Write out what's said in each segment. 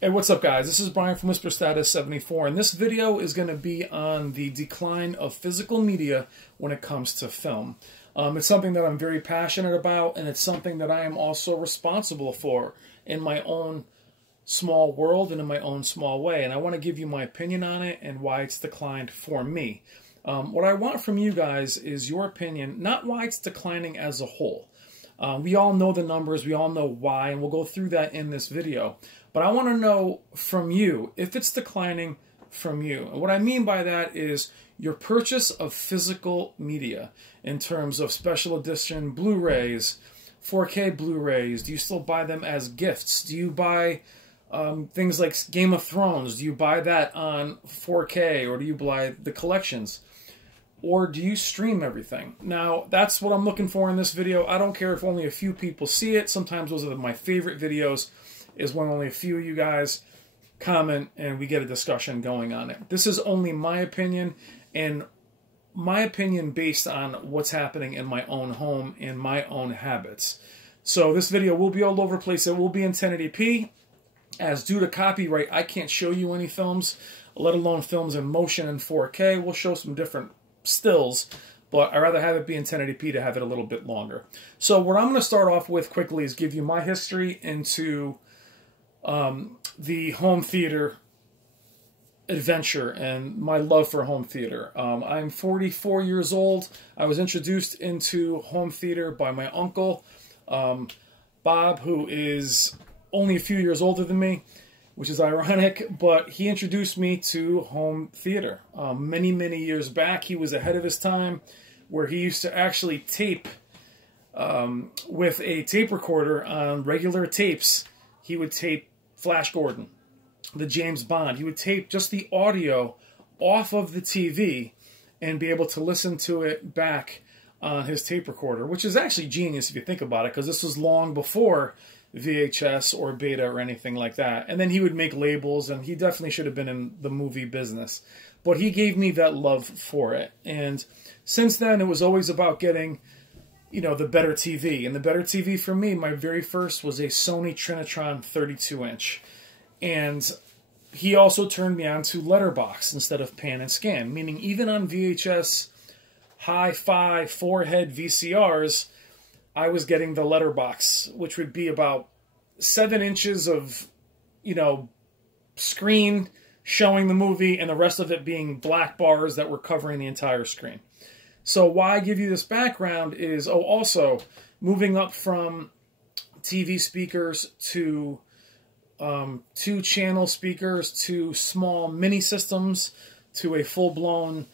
Hey, what's up, guys? This is Brian from Whisper Status 74, and this video is going to be on the decline of physical media when it comes to film. It's something that I'm very passionate about, and it's something that I am also responsible for in my own small world and in my own small way. And I want to give you my opinion on it and why it's declined for me. What I want from you guys is your opinion, not why it's declining as a whole. We all know the numbers, we all know why, and we'll go through that in this video. But I want to know from you if it's declining from you. And what I mean by that is your purchase of physical media in terms of special edition Blu-rays, 4K Blu-rays. Do you still buy them as gifts? Do you buy things like Game of Thrones? Do you buy that on 4K, or do you buy the collections? Or do you stream everything? Now, that's what I'm looking for in this video. I don't care if only a few people see it. Sometimes those are my favorite videos, is when only a few of you guys comment and we get a discussion going on it. This is only my opinion, and my opinion based on what's happening in my own home and my own habits. So this video will be all over the place. It will be in 1080p, as due to copyright, I can't show you any films, let alone films in motion in 4K. We'll show some different stills, but I'd rather have it be in 1080p to have it a little bit longer. So what I'm going to start off with quickly is give you my history into the home theater adventure and my love for home theater. I'm 44 years old. I was introduced into home theater by my uncle, Bob, who is only a few years older than me, which is ironic, but he introduced me to home theater. Many, many years back, he was ahead of his time, where he used to actually tape with a tape recorder on regular tapes. He would tape Flash Gordon, the James Bond. He would tape just the audio off of the TV and be able to listen to it back on his tape recorder, which is actually genius if you think about it, because this was long before VHS or beta or anything like that. And then he would make labels, and he definitely should have been in the movie business. But he gave me that love for it. And since then, it was always about getting, you know, the better TV. And the better TV for me, my very first was a Sony Trinitron 32-inch. And he also turned me on to letterbox instead of pan and scan, meaning even on VHS, hi-fi, four-head VCRs, I was getting the letterbox, which would be about 7 inches of, you know, screen showing the movie, and the rest of it being black bars that were covering the entire screen. So why I give you this background is, also moving up from TV speakers to 2-channel speakers to small mini systems to a full-blown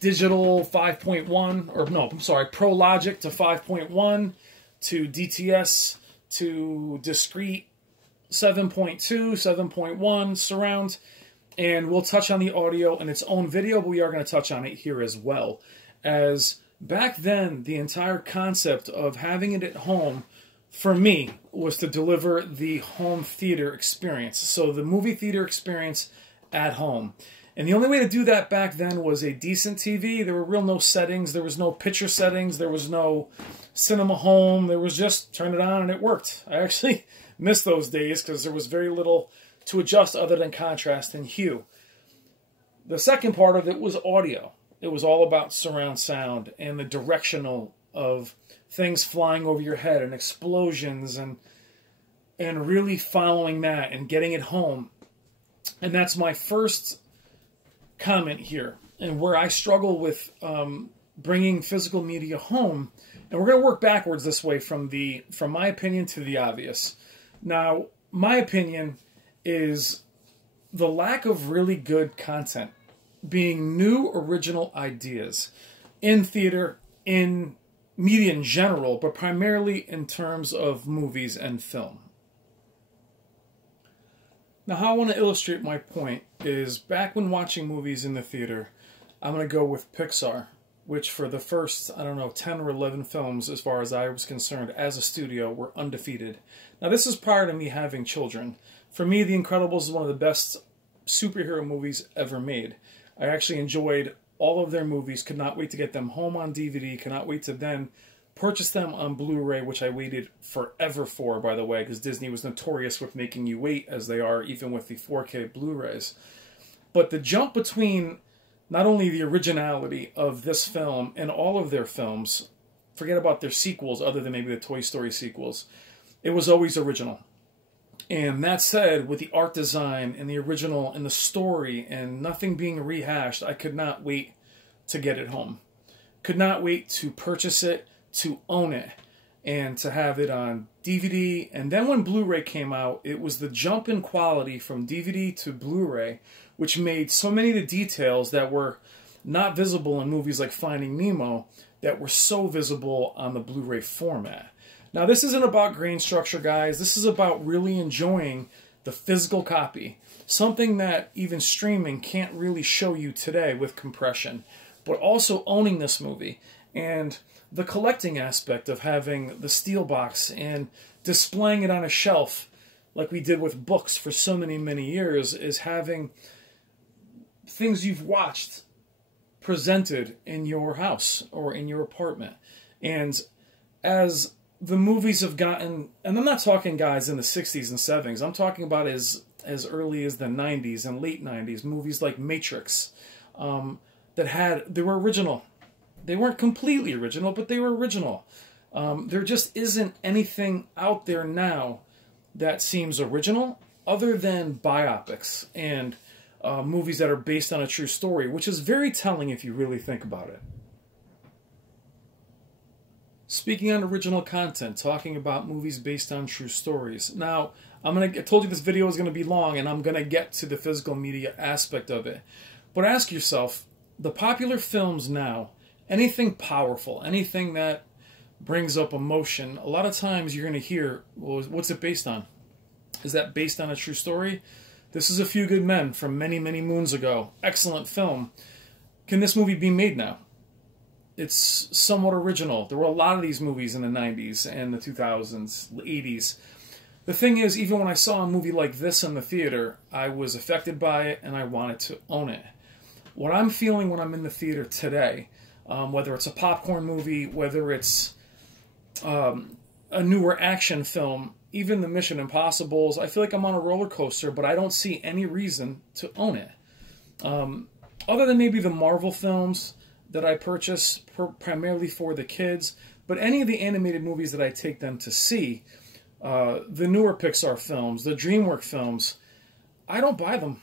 digital 5.1, or no, I'm sorry, Pro Logic to 5.1, to DTS, to discrete 7.2, 7.1 surround, and we'll touch on the audio in its own video, but we are going to touch on it here as well. As back then, the entire concept of having it at home, for me, was to deliver the home theater experience. So the movie theater experience at home. And the only way to do that back then was a decent TV. There were no settings. There was no picture settings. There was no cinema home. There was just turn it on and it worked. I actually miss those days because there was very little to adjust other than contrast and hue. The second part of it was audio. It was all about surround sound and the directional of things flying over your head and explosions and really following that and getting it home. And that's my first comment here, and where I struggle with bringing physical media home. And we're going to work backwards this way from my opinion to the obvious. Now, my opinion is the lack of really good content, being new original ideas in theater, in media in general, but primarily in terms of movies and film. Now, how I want to illustrate my point is, back when watching movies in the theater, I'm going to go with Pixar, which for the first, I don't know, 10 or 11 films, as far as I was concerned, as a studio, were undefeated. Now, this is prior to me having children. For me, The Incredibles is one of the best superhero movies ever made. I actually enjoyed all of their movies, could not wait to get them home on DVD, could not wait to then purchased them on Blu-ray, which I waited forever for, by the way, because Disney was notorious with making you wait, as they are even with the 4K Blu-rays. But the jump between not only the originality of this film and all of their films, forget about their sequels other than maybe the Toy Story sequels, it was always original. And that said, with the art design and the original and the story and nothing being rehashed, I could not wait to get it home. Could not wait to purchase it, to own it, and to have it on DVD. And then when Blu-ray came out, it was the jump in quality from DVD to Blu-ray, which made so many of the details that were not visible in movies like Finding Nemo that were so visible on the Blu-ray format. Now, this isn't about grain structure, guys. This is about really enjoying the physical copy. Something that even streaming can't really show you today with compression. But also owning this movie. And the collecting aspect of having the steel box and displaying it on a shelf like we did with books for so many, many years is having things you've watched presented in your house or in your apartment. And as the movies have gotten, and I'm not talking guys in the 60s and 70s, I'm talking about as early as the 90s and late 90s, movies like Matrix, they were original. They weren't completely original, but they were original. There just isn't anything out there now that seems original other than biopics and movies that are based on a true story, which is very telling if you really think about it. Speaking on original content, talking about movies based on true stories. Now, I told you this video is going to be long, and I'm going to get to the physical media aspect of it. But ask yourself, the popular films now, anything powerful, anything that brings up emotion, a lot of times you're going to hear, well, what's it based on? Is that based on a true story? This is A Few Good Men from many, many moons ago. Excellent film. Can this movie be made now? It's somewhat original. There were a lot of these movies in the 90s and the 2000s, 80s. The thing is, even when I saw a movie like this in the theater, I was affected by it and I wanted to own it. What I'm feeling when I'm in the theater today, whether it's a popcorn movie, whether it's a newer action film, even the Mission Impossibles, I feel like I'm on a roller coaster, but I don't see any reason to own it. Other than maybe the Marvel films that I purchase primarily for the kids, but any of the animated movies that I take them to see, the newer Pixar films, the DreamWorks films, I don't buy them.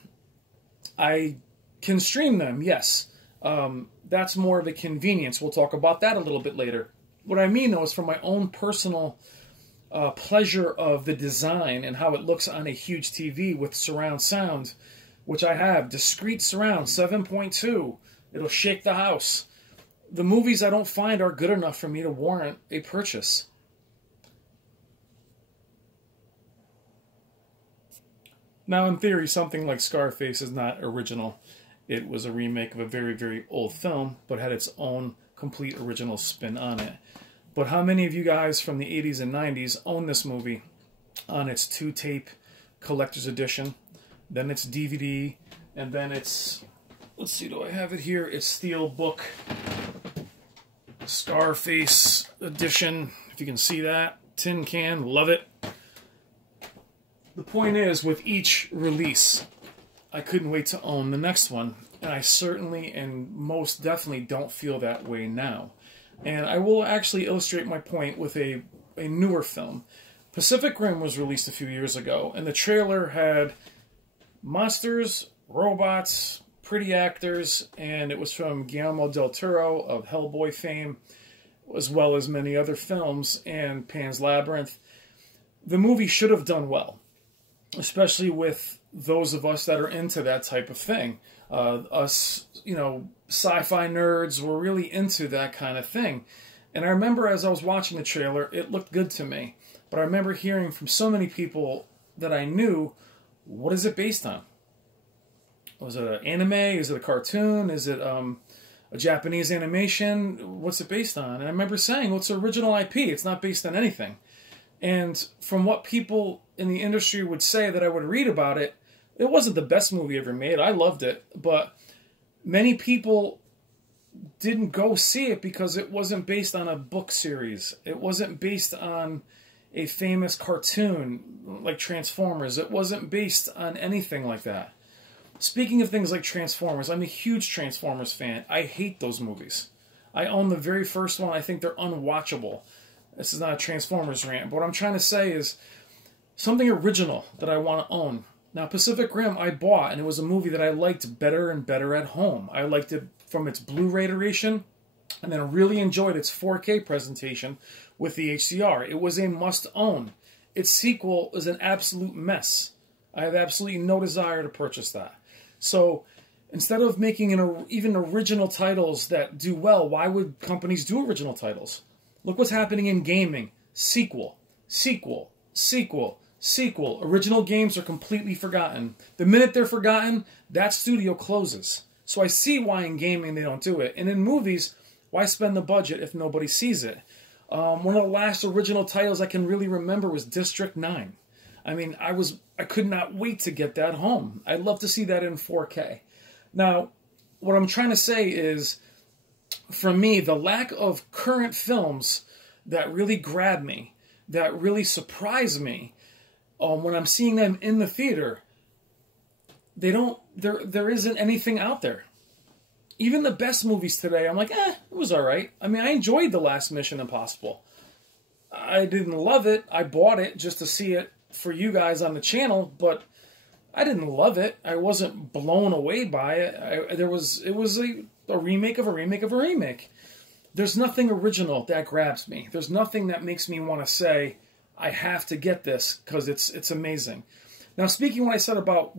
I can stream them, yes. That's more of a convenience. We'll talk about that a little bit later. What I mean, though, is from my own personal pleasure of the design and how it looks on a huge TV with surround sound, which I have. Discrete surround, 7.2. It'll shake the house. The movies I don't find are good enough for me to warrant a purchase. Now, in theory, something like Scarface is not original. It was a remake of a very, very old film, but had its own complete original spin on it. But how many of you guys from the 80s and 90s own this movie on its 2-tape collector's edition, then it's DVD, and then it's, let's see, do I have it here? It's Steelbook Scarface edition, if you can see that. Tin can, love it. The point is, with each release, I couldn't wait to own the next one. And I certainly and most definitely don't feel that way now. And I will actually illustrate my point with a newer film. Pacific Rim was released a few years ago, and the trailer had monsters, robots, pretty actors, and it was from Guillermo del Toro of Hellboy fame, as well as many other films, and Pan's Labyrinth. The movie should have done well, especially with those of us that are into that type of thing. Us, you know, sci-fi nerds were really into that kind of thing. And I remember as I was watching the trailer, it looked good to me. But I remember hearing from so many people that I knew, what is it based on? Was it an anime? Is it a cartoon? Is it a Japanese animation? What's it based on? And I remember saying, well, it's original IP. It's not based on anything. And from what people in the industry would say that I would read about it, it wasn't the best movie ever made. I loved it. But many people didn't go see it because it wasn't based on a book series. It wasn't based on a famous cartoon like Transformers. It wasn't based on anything like that. Speaking of things like Transformers, I'm a huge Transformers fan. I hate those movies. I own the very first one. I think they're unwatchable. This is not a Transformers rant, but what I'm trying to say is something original that I want to own. Now, Pacific Rim I bought, and it was a movie that I liked better and better at home. I liked it from its Blu-ray iteration, and then really enjoyed its 4K presentation with the HDR. It was a must-own. Its sequel is an absolute mess. I have absolutely no desire to purchase that. So, instead of making even original titles that do well, why would companies do original titles? Look what's happening in gaming. Sequel, sequel, sequel, sequel. Original games are completely forgotten. The minute they're forgotten, that studio closes. So I see why in gaming they don't do it. And in movies, why spend the budget if nobody sees it? One of the last original titles I can really remember was District 9. I mean, I could not wait to get that home. I'd love to see that in 4K. Now, what I'm trying to say is, for me, the lack of current films that really grab me, that really surprise me, when I'm seeing them in the theater, there isn't anything out there. Even the best movies today, I'm like, it was all right. I mean, I enjoyed the last Mission Impossible. I didn't love it. I bought it just to see it for you guys on the channel, but I didn't love it. I wasn't blown away by it. It was a remake of a remake of a remake. There's nothing original that grabs me. There's nothing that makes me want to say, I have to get this because it's amazing. Now, speaking what I said about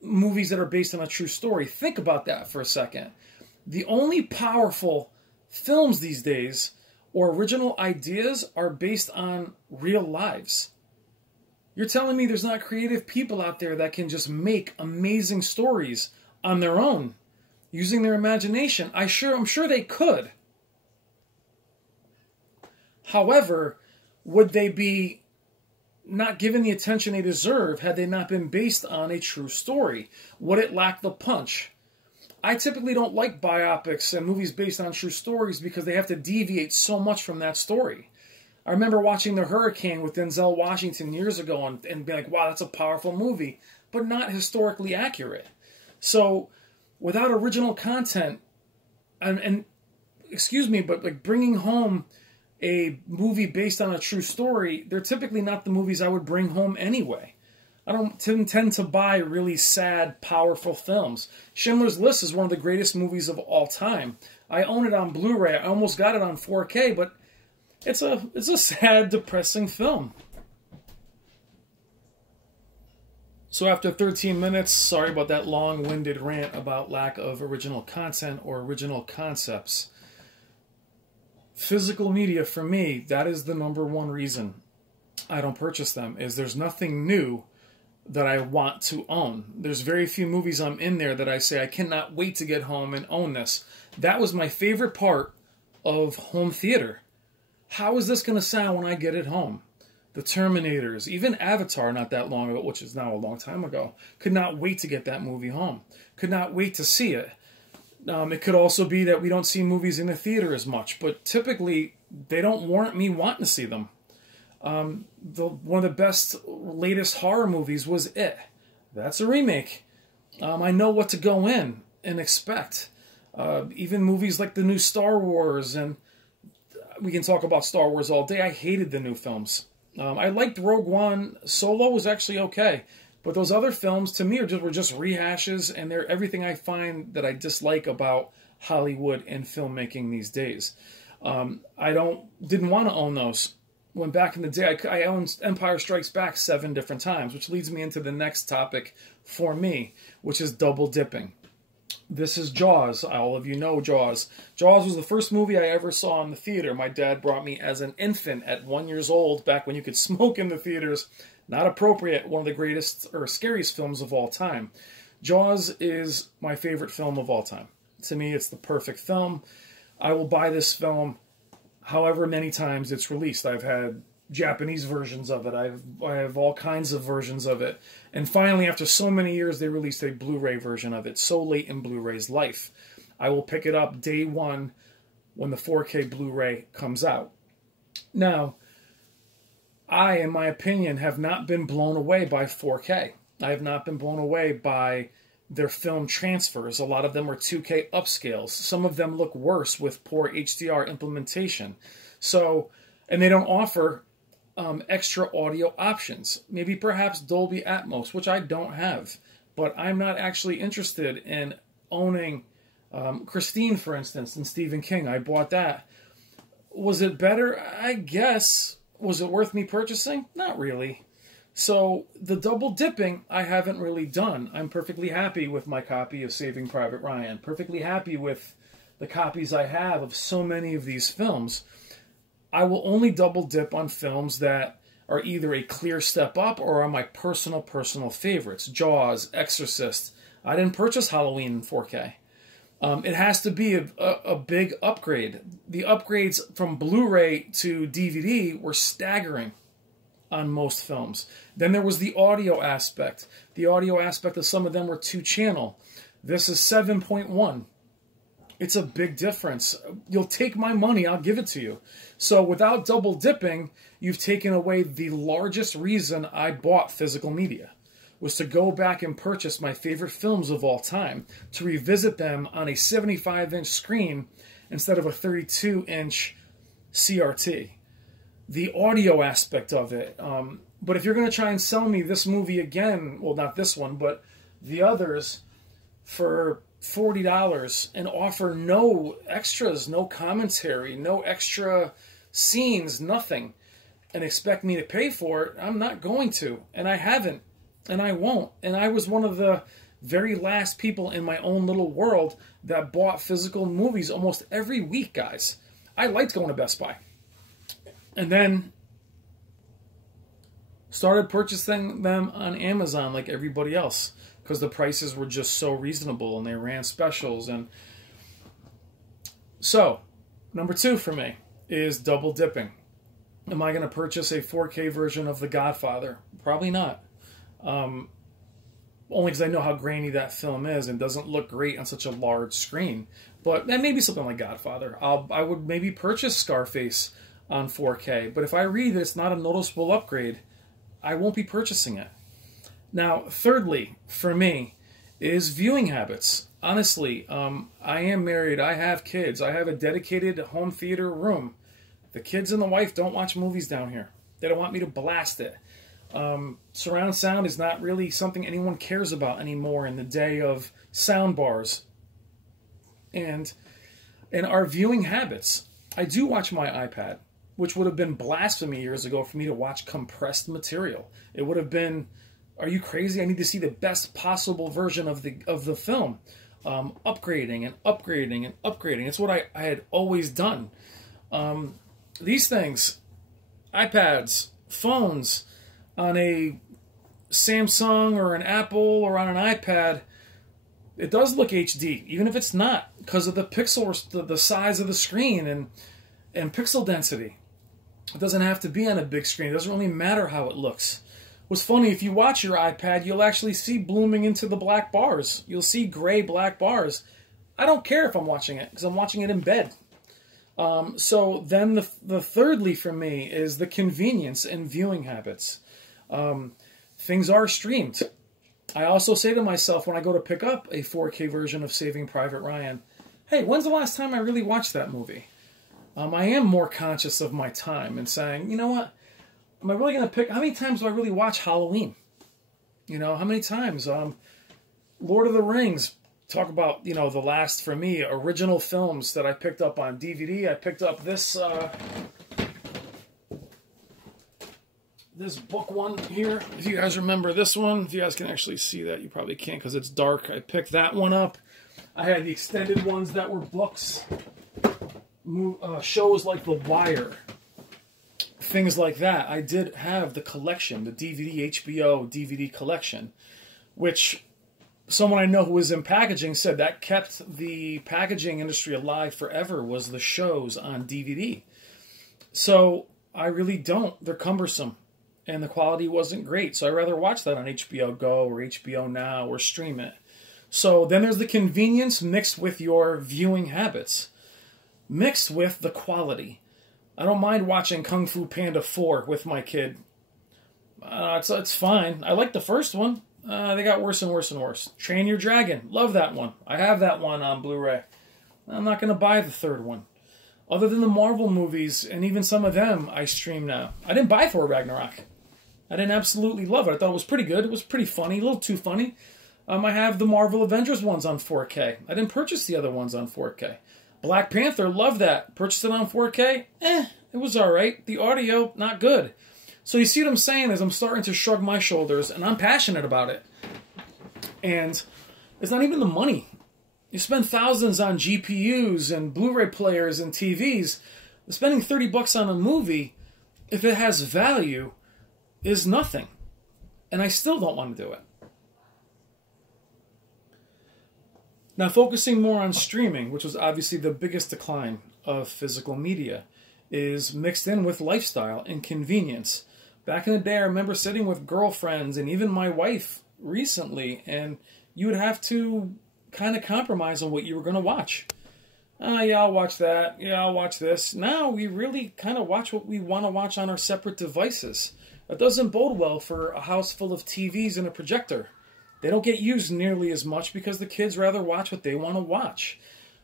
movies that are based on a true story, think about that for a second. The only powerful films these days or original ideas are based on real lives. You're telling me there's not creative people out there that can just make amazing stories on their own, using their imagination? I'm sure they could. However, would they be not given the attention they deserve had they not been based on a true story? Would it lack the punch? I typically don't like biopics and movies based on true stories because they have to deviate so much from that story. I remember watching The Hurricane with Denzel Washington years ago and being like, wow, that's a powerful movie, but not historically accurate. So without original content, and excuse me, but like bringing home a movie based on a true story, they're typically not the movies I would bring home anyway. I don't tend to buy really sad, powerful films. Schindler's List is one of the greatest movies of all time. I own it on Blu-ray. I almost got it on 4K, but it's a sad, depressing film. So after 13 minutes, sorry about that long-winded rant about lack of original content or original concepts. Physical media, for me, that is the #1 reason I don't purchase them, is there's nothing new that I want to own. There's very few movies I'm in there that I say, I cannot wait to get home and own this. That was my favorite part of home theater. How is this going to sound when I get it home? The Terminators, even Avatar not that long ago, which is now a long time ago, could not wait to get that movie home. Could not wait to see it. It could also be that we don't see movies in the theater as much, but typically they don't warrant me wanting to see them. One of the best latest horror movies was It. That's a remake. I know what to go in and expect. Even movies like the new Star Wars, and we can talk about Star Wars all day. I hated the new films. I liked Rogue One. Solo was actually okay. But those other films, to me, were just rehashes, and they're everything I find that I dislike about Hollywood and filmmaking these days. I didn't want to own those. When back in the day, I owned Empire Strikes Back 7 different times, which leads me into the next topic for me, which is double dipping. This is Jaws. All of you know Jaws. Jaws was the first movie I ever saw in the theater. My dad brought me as an infant at 1 year old, back when you could smoke in the theaters. Not appropriate. One of the greatest or scariest films of all time. Jaws is my favorite film of all time. To me, it's the perfect film. I will buy this film however many times it's released. I've had Japanese versions of it. I have all kinds of versions of it. And finally, after so many years, they released a Blu-ray version of it, so late in Blu-ray's life. I will pick it up day one when the 4K Blu-ray comes out. Now, I, in my opinion, have not been blown away by 4K. I have not been blown away by their film transfers. A lot of them are 2K upscales. Some of them look worse with poor HDR implementation. So, and they don't offer extra audio options. Maybe perhaps Dolby Atmos, which I don't have. But I'm not actually interested in owning Christine, for instance, and Stephen King. I bought that. Was it better? I guess. Was it worth me purchasing? Not really. So the double dipping I haven't really done. I'm perfectly happy with my copy of Saving Private Ryan. Perfectly happy with the copies I have of so many of these films. I will only double dip on films that are either a clear step up or are my personal favorites. Jaws, Exorcist. I didn't purchase Halloween in 4K. It has to be a big upgrade. The upgrades from Blu-ray to DVD were staggering on most films. Then there was the audio aspect. The audio aspect of some of them were 2-channel. This is 7.1. It's a big difference. You'll take my money, I'll give it to you. So without double dipping, you've taken away the largest reason I bought physical media, was to go back and purchase my favorite films of all time, to revisit them on a 75-inch screen instead of a 32-inch CRT. The audio aspect of it. But if you're going to try and sell me this movie again, well, not this one, but the others, for $40 and offer no extras, no commentary, no extra scenes, nothing, and expect me to pay for it, I'm not going to. And I haven't. And I won't. And I was one of the very last people in my own little world that bought physical movies almost every week, guys. I liked going to Best Buy. And then started purchasing them on Amazon like everybody else, because the prices were just so reasonable and they ran specials. And so, number 2 for me is double dipping. Am I going to purchase a 4K version of The Godfather? Probably not. Only because I know how grainy that film is and doesn't look great on such a large screen. But and maybe something like Godfather. I would maybe purchase Scarface on 4K. But if I read that it's not a noticeable upgrade, I won't be purchasing it. Now, thirdly, for me, is viewing habits. Honestly, I am married. I have kids. I have a dedicated home theater room. The kids and the wife don't watch movies down here. They don't want me to blast it. Surround sound is not really something anyone cares about anymore in the day of sound bars. And our viewing habits. I do watch my iPad, which would have been blasphemy years ago for me to watch compressed material. It would have been, are you crazy? I need to see the best possible version of the film. Upgrading and upgrading and upgrading. It's what I had always done. These things, iPads, phones, on a Samsung or an Apple or on an iPad, it does look HD, even if it's not, because of the pixel, the size of the screen and pixel density. It doesn't have to be on a big screen. It doesn't really matter how it looks. What's funny, if you watch your iPad, you'll actually see blooming into the black bars. You'll see gray black bars. I don't care if I'm watching it, because I'm watching it in bed. So then the thirdly for me is the convenience and viewing habits. Things are streamed. I also say to myself when I go to pick up a 4K version of Saving Private Ryan, hey, when's the last time I really watched that movie? I am more conscious of my time and saying, you know what, am I really going to pick, how many times do I really watch Halloween? You know, how many times? Lord of the Rings, talk about, you know, the last, for me, original films that I picked up on DVD. I picked up this, this book one here. If you guys remember this one, if you guys can actually see that, you probably can't because it's dark. I picked that one up. I had the extended ones that were books. Shows like The Wire. Things like that. I did have the collection, the DVD, HBO DVD collection, which someone I know who was in packaging said that kept the packaging industry alive forever, was the shows on DVD. So I really don't. They're cumbersome. And the quality wasn't great. So I'd rather watch that on HBO Go or HBO Now or stream it. So then there's the convenience mixed with your viewing habits, mixed with the quality. I don't mind watching Kung Fu Panda 4 with my kid. It's fine. I like the first one. They got worse and worse and worse. Train Your Dragon. Love that one. I have that one on Blu-ray. I'm not going to buy the third one. Other than the Marvel movies, and even some of them, I stream now. I didn't buy Thor Ragnarok. I didn't absolutely love it. I thought it was pretty good. It was pretty funny. A little too funny. I have the Marvel Avengers ones on 4K. I didn't purchase the other ones on 4K. Black Panther, love that. Purchased it on 4K. It was alright. The audio, not good. So you see what I'm saying is I'm starting to shrug my shoulders, and I'm passionate about it. And it's not even the money. You spend thousands on GPUs and Blu-ray players and TVs. Spending $30 on a movie, if it has value, is nothing. And I still don't want to do it. Now, focusing more on streaming, which was obviously the biggest decline of physical media, is mixed in with lifestyle and convenience. Back in the day, I remember sitting with girlfriends and even my wife recently, and you would have to kind of compromise on what you were going to watch. Yeah, I'll watch that. Yeah, I'll watch this. Now we really kind of watch what we want to watch on our separate devices. That doesn't bode well for a house full of TVs and a projector. They don't get used nearly as much because the kids rather watch what they want to watch.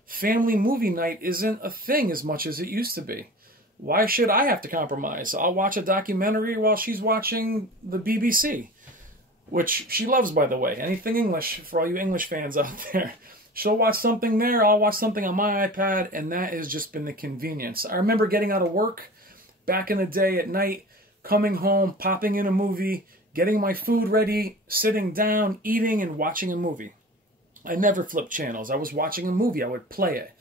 Family movie night isn't a thing as much as it used to be. Why should I have to compromise? I'll watch a documentary while she's watching the BBC, which she loves, by the way. Anything English, for all you English fans out there. She'll watch something there, I'll watch something on my iPad, and that has just been the convenience. I remember getting out of work back in the day at night, coming home, popping in a movie, getting my food ready, sitting down, eating, and watching a movie. I never flipped channels. I was watching a movie. I would play it.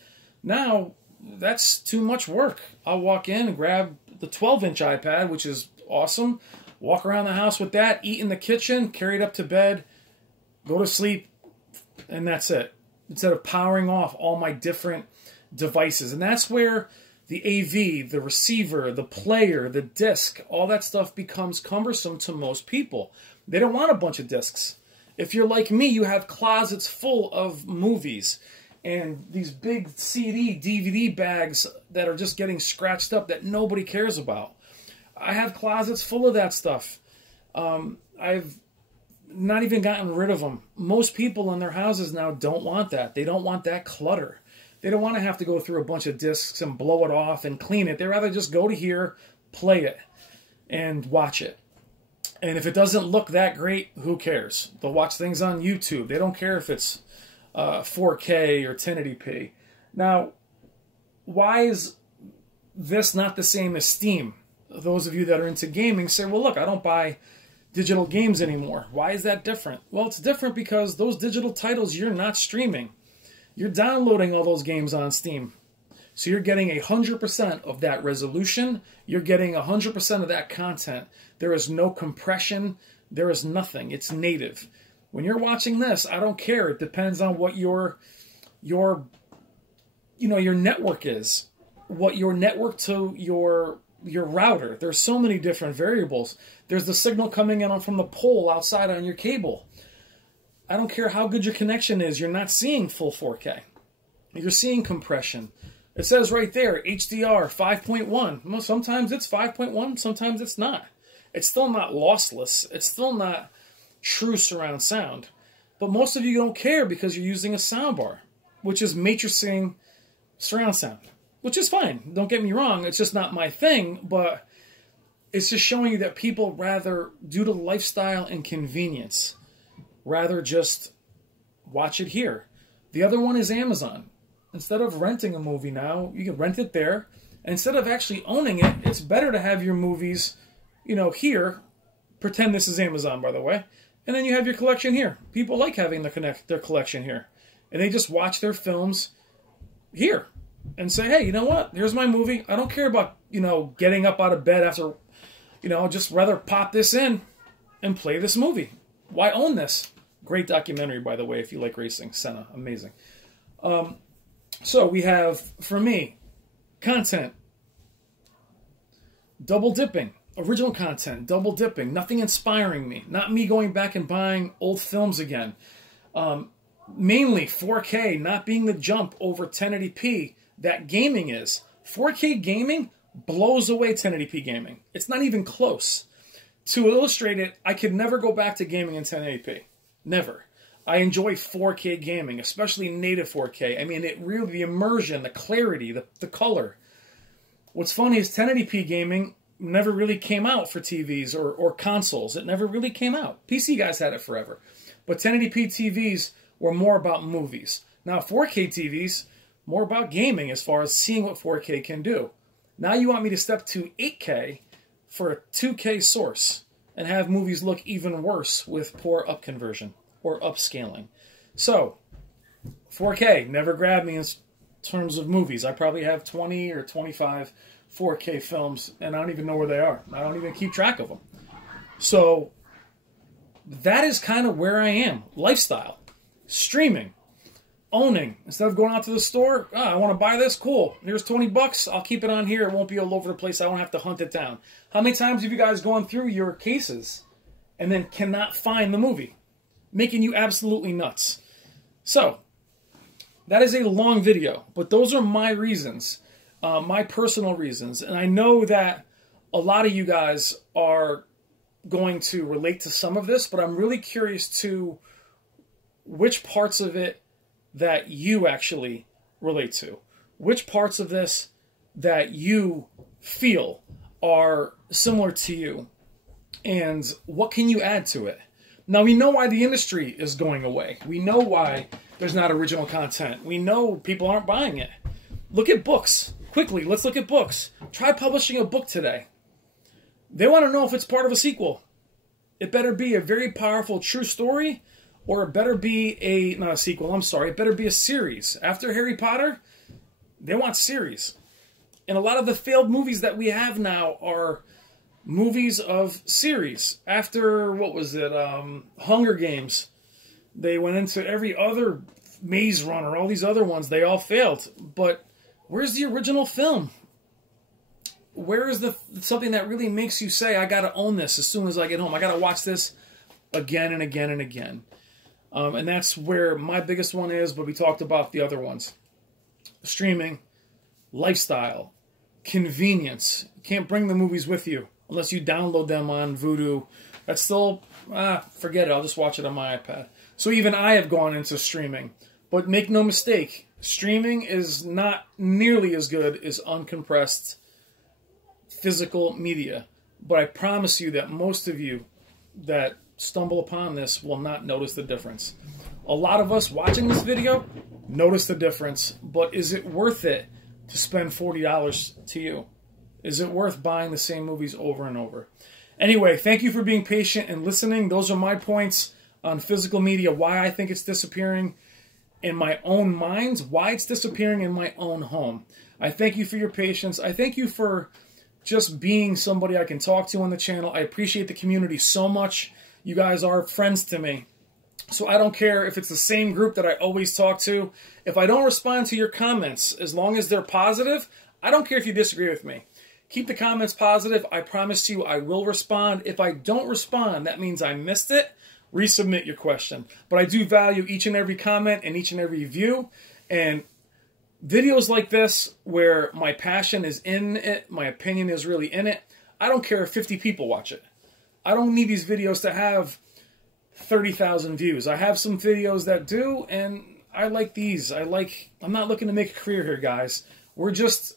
Now, that's too much work. I'll walk in and grab the 12-inch iPad, which is awesome, walk around the house with that, eat in the kitchen, carry it up to bed, go to sleep, and that's it. Instead of powering off all my different devices. And that's where the AV, the receiver, the player, the disc, all that stuff becomes cumbersome to most people. They don't want a bunch of discs. If you're like me, you have closets full of movies and these big CD, DVD bags that are just getting scratched up that nobody cares about. I have closets full of that stuff. I've not even gotten rid of them. Most people in their houses now don't want that. They don't want that clutter. They don't want to have to go through a bunch of discs and blow it off and clean it. They rather just go to here, play it, and watch it. And if it doesn't look that great, who cares? They'll watch things on YouTube. They don't care if it's 4K or 1080p. Now, why is this not the same as Steam? Those of you that are into gaming say, well, look, I don't buy digital games anymore. Why is that different? Well, it's different because those digital titles you're not streaming. You're downloading all those games on Steam. So you're getting 100% of that resolution. You're getting 100% of that content. There is no compression. There is nothing. It's native. When you're watching this, I don't care. It depends on what your network is. What your network to your router. There's so many different variables. There's the signal coming in from the pole outside on your cable. I don't care how good your connection is. You're not seeing full 4K. You're seeing compression. It says right there, HDR 5.1. Well, sometimes it's 5.1, sometimes it's not. It's still not lossless. It's still not true surround sound. But most of you don't care because you're using a soundbar, which is matrixing surround sound, which is fine. Don't get me wrong. It's just not my thing, but it's just showing you that people rather, due to lifestyle and convenience, rather just watch it here. The other one is Amazon. Instead of renting a movie now, you can rent it there. And instead of actually owning it, it's better to have your movies, here. Pretend this is Amazon, by the way. And then you have your collection here. People like having their collection here. And they just watch their films here. And say, hey, you know what? Here's my movie. I don't care about, getting up out of bed after, just rather pop this in and play this movie. Why own this? Great documentary, by the way, if you like racing. Senna, amazing. So we have, for me, content. Double dipping. Original content. Double dipping. Nothing inspiring me. Not me going back and buying old films again. mainly 4K not being the jump over 1080p that gaming is. 4K gaming blows away 1080p gaming. It's not even close. To illustrate it, I could never go back to gaming in 1080p. Never. I enjoy 4K gaming, especially native 4K. I mean, it really, the immersion, the clarity, the color. What's funny is 1080p gaming never really came out for TVs or consoles. It never really came out. PC guys had it forever. But 1080p TVs were more about movies. Now 4K TVs, more about gaming as far as seeing what 4K can do. Now you want me to step to 8K for a 2K source and have movies look even worse with poor up conversion or upscaling. So 4K never grabbed me in terms of movies. I probably have 20 or 25 4K films and I don't even know where they are. I don't even keep track of them. So that is kind of where I am. Lifestyle. Streaming. Owning. Instead of going out to the store, I want to buy this, cool. Here's 20 bucks. I'll keep it on here. It won't be all over the place. I won't have to hunt it down. How many times have you guys gone through your cases and then cannot find the movie? Making you absolutely nuts. So, that is a long video, but those are my reasons, my personal reasons. And I know that a lot of you guys are going to relate to some of this, but I'm really curious to which parts of it that you actually relate to. Which parts of this that you feel are similar to you. And what can you add to it? Now, we know why the industry is going away. We know why there's not original content. We know people aren't buying it. Look at books. Quickly, let's look at books. Try publishing a book today. They want to know if it's part of a sequel. It better be a very powerful true story, or it better be not a sequel, I'm sorry, it better be a series. After Harry Potter, they want series. And a lot of the failed movies that we have now are movies of series. After, what was it, Hunger Games, they went into every other Maze Runner, all these other ones, they all failed. But where's the original film? Where is something that really makes you say, I gotta own this as soon as I get home. I gotta watch this again and again and again. And that's where my biggest one is, but we talked about the other ones. Streaming, lifestyle, convenience. You can't bring the movies with you unless you download them on Vudu. That's still, forget it, I'll just watch it on my iPad. So even I have gone into streaming. But make no mistake, streaming is not nearly as good as uncompressed physical media. But I promise you that most of you that stumble upon this will not notice the difference. A lot of us watching this video notice the difference, but is it worth it to spend $40 to you? Is it worth buying the same movies over and over? Anyway, thank you for being patient and listening. Those are my points on physical media, why I think it's disappearing in my own mind, why it's disappearing in my own home. I thank you for your patience. I thank you for just being somebody I can talk to on the channel. I appreciate the community so much. You guys are friends to me. So I don't care if it's the same group that I always talk to. If I don't respond to your comments, as long as they're positive, I don't care if you disagree with me. Keep the comments positive. I promise you I will respond. If I don't respond, that means I missed it. Resubmit your question. But I do value each and every comment and each and every view. And videos like this, where my passion is in it, my opinion is really in it, I don't care if 50 people watch it. I don't need these videos to have 30,000 views. I have some videos that do, and I like these. I'm not looking to make a career here, guys. We're just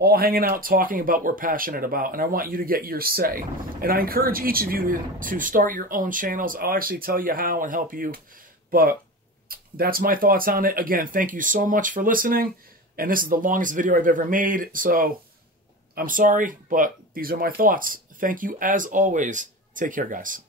all hanging out talking about what we're passionate about, and I want you to get your say. And I encourage each of you to start your own channels. I'll actually tell you how and help you, but that's my thoughts on it. Again, thank you so much for listening, and this is the longest video I've ever made, so I'm sorry, but these are my thoughts. Thank you as always. Take care, guys.